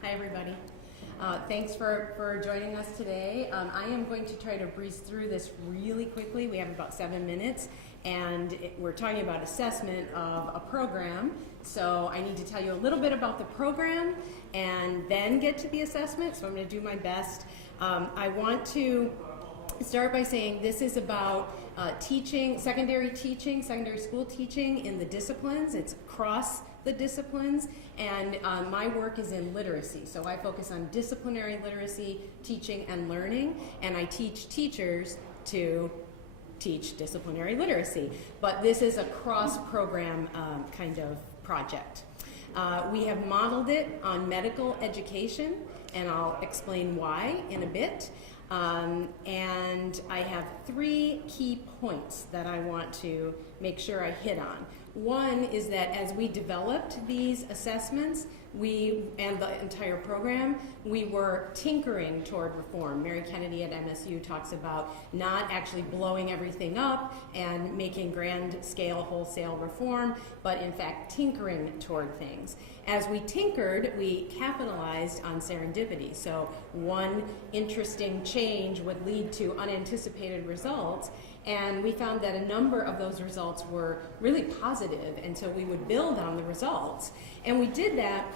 Hi, everybody. Thanks for joining us today. I am going to try to breeze through this really quickly. We have about 7 minutes, and we're talking about assessment of a program. So I need to tell you a little bit about the program and then get to the assessment. So I'm going to do my best. I want to start by saying this is about teaching, secondary school teaching in the disciplines. It's across the disciplines, and my work is in literacy. So I focus on disciplinary literacy, teaching and learning, and I teach teachers to teach disciplinary literacy. But this is a cross-program kind of project. We have modeled it on medical education, and I'll explain why in a bit. And I have 3 key points that I want to make sure I hit on. One is that as we developed these assessments, and the entire program, we were tinkering toward reform. Mary Kennedy at MSU talks about not actually blowing everything up and making grand scale wholesale reform, but in fact tinkering toward things. As we tinkered, we capitalized on serendipity. So one interesting change would lead to unanticipated results, and we found that a number of those results were really positive, and so we would build on the results. And we did that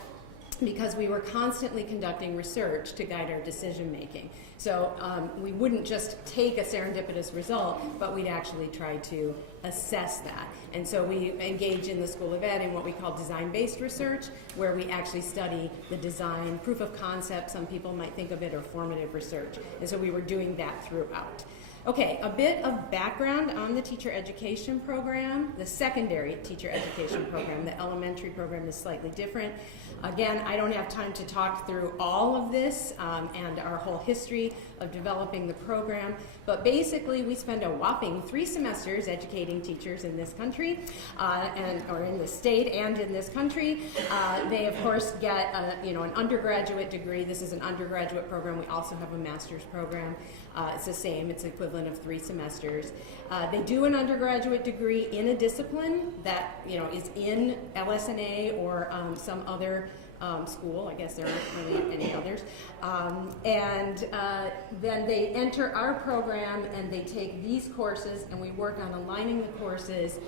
because we were constantly conducting research to guide our decision making. So we wouldn't just take a serendipitous result, but we'd actually try to assess that. And so we engage in the School of Ed in what we call design-based research, where we actually study the design, proof of concept, some people might think of it, or formative research. And so we were doing that throughout. Okay, a bit of background on the teacher education program, the secondary teacher education program. The elementary program is slightly different. Again, I don't have time to talk through all of this and our whole history of developing the program, but basically we spend a whopping 3 semesters educating teachers in this country, or in the state and in this country. They of course get an undergraduate degree. This is an undergraduate program. We also have a master's program. It's the same. It's the equivalent of 3 semesters. They do an undergraduate degree in a discipline that is in LS&A or some other school. I guess there aren't really any others. And then they enter our program and they take these courses, and we work on aligning the courses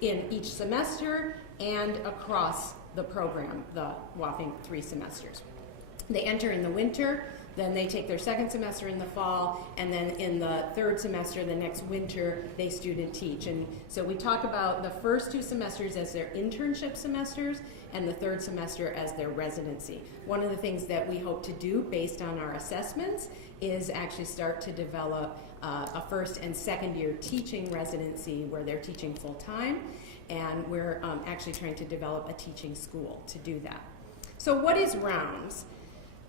in each semester and across the program, the whopping 3 semesters. They enter in the winter. Then they take their 2nd semester in the fall, and then in the 3rd semester, the next winter, they student teach. And so we talk about the first 2 semesters as their internship semesters, and the 3rd semester as their residency. One of the things that we hope to do based on our assessments is actually start to develop a 1st and 2nd year teaching residency where they're teaching full time, and we're actually trying to develop a teaching school to do that. So what is Rounds?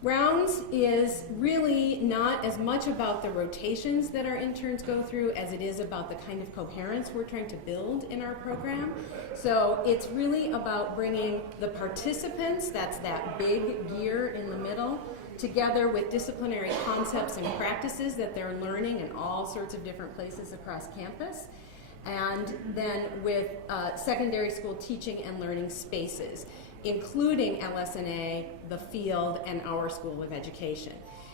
Rounds is really not as much about the rotations that our interns go through as it is about the kind of coherence we're trying to build in our program. So it's really about bringing the participants, that's that big gear in the middle, together with disciplinary concepts and practices that they're learning in all sorts of different places across campus, and then with secondary school teaching and learning spaces, including LS&A, the field, and our School of Education.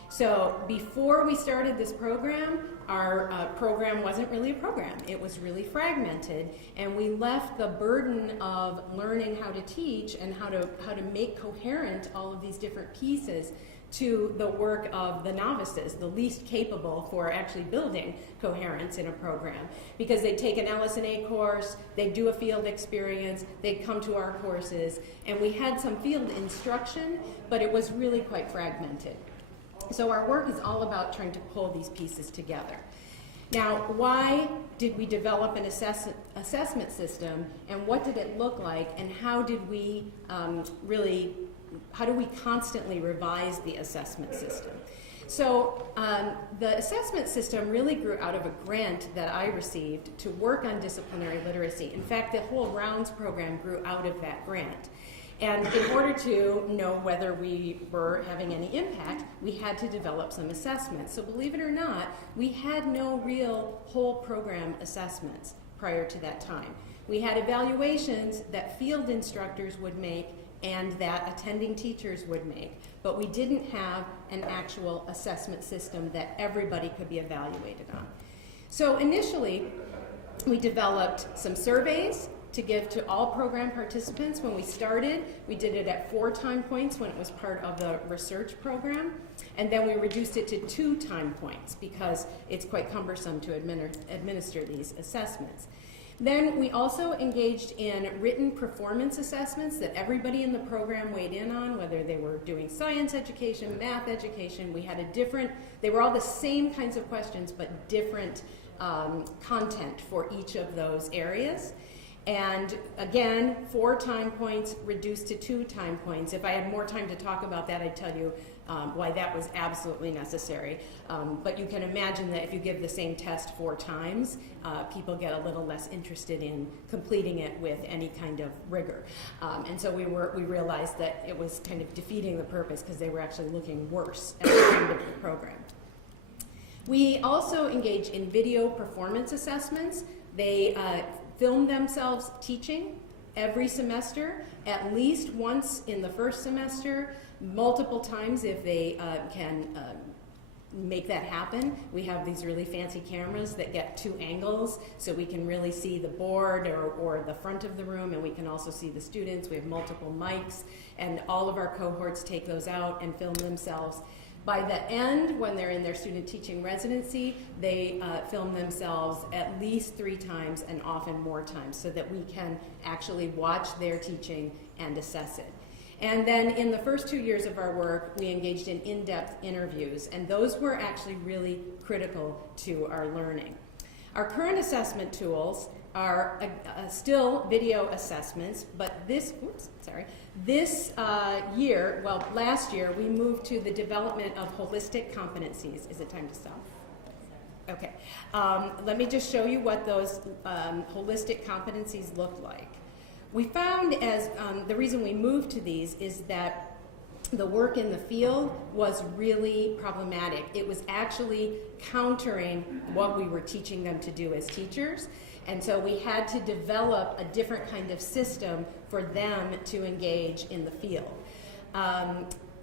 So before we started this program, our program wasn't really a program. It was really fragmented, and we left the burden of learning how to teach and how to make coherent all of these different pieces to the work of the novices, the least capable for actually building coherence in a program. Because they take an LS&A course, they do a field experience, they come to our courses, and we had some field instruction, but it was really quite fragmented. So our work is all about trying to pull these pieces together. Now, why did we develop an assessment system, and what did it look like, and how did we how do we constantly revise the assessment system? So the assessment system really grew out of a grant that I received to work on disciplinary literacy. In fact, the whole Rounds program grew out of that grant. And in order to know whether we were having any impact, we had to develop some assessments. So believe it or not, we had no real whole program assessments prior to that time. We had evaluations that field instructors would make and that attending teachers would make. But we didn't have an actual assessment system that everybody could be evaluated on. So initially, we developed some surveys to give to all program participants. When we started, we did it at 4 time points when it was part of the research program, and then we reduced it to 2 time points because it's quite cumbersome to administer these assessments. Then we also engaged in written performance assessments that everybody in the program weighed in on, whether they were doing science education, math education. We had they were all the same kinds of questions, but different content for each of those areas. And again, 4 time points reduced to 2 time points. If I had more time to talk about that, I'd tell you why that was absolutely necessary. But you can imagine that if you give the same test 4 times, people get a little less interested in completing it with any kind of rigor. And so we realized that it was kind of defeating the purpose because they were actually looking worse at the end of the program. We also engage in video performance assessments. They film themselves teaching every semester, at least once in the first semester, multiple times if they can make that happen. We have these really fancy cameras that get 2 angles so we can really see the board or the front of the room, and we can also see the students. We have multiple mics, and all of our cohorts take those out and film themselves. By the end, when they're in their student teaching residency, they film themselves at least 3 times and often more times so that we can actually watch their teaching and assess it. And then in the first 2 years of our work, we engaged in in-depth interviews, and those were actually really critical to our learning. Our current assessment tools are still video assessments, but this year, well, last year, we moved to the development of holistic competencies. Is it time to stop? Okay. Let me just show you what those holistic competencies look like. We found the reason we moved to these is that the work in the field was really problematic. It was actually countering what we were teaching them to do as teachers. And so we had to develop a different kind of system for them to engage in the field.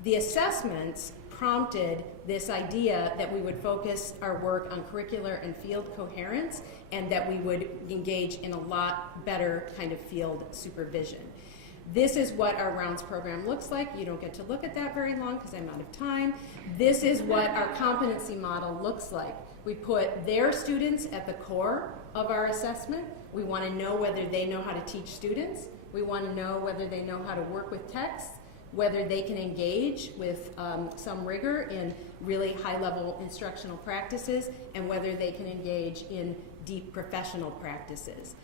The assessments prompted this idea that we would focus our work on curricular and field coherence, and that we would engage in a lot better kind of field supervision. This is what our rounds program looks like. You don't get to look at that very long because I'm out of time. This is what our competency model looks like. We put their students at the core of our assessment. We want to know whether they know how to teach students. We want to know whether they know how to work with texts, whether they can engage with some rigor in really high-level instructional practices, and whether they can engage in deep professional practices.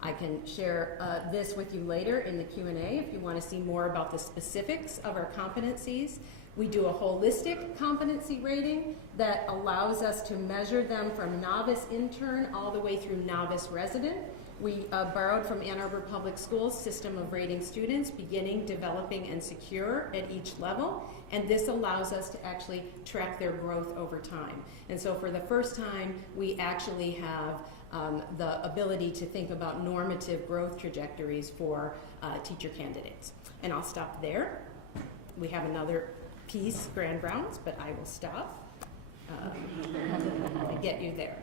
I can share this with you later in the Q&A if you want to see more about the specifics of our competencies. We do a holistic competency rating that allows us to measure them from novice intern all the way through novice resident. We borrowed from Ann Arbor Public Schools' system of rating students, beginning, developing, and secure at each level, and this allows us to actually track their growth over time. And so for the first time, we actually have the ability to think about normative growth trajectories for teacher candidates. And I'll stop there. We have another piece, Grand Rounds, but I will stop to get you there.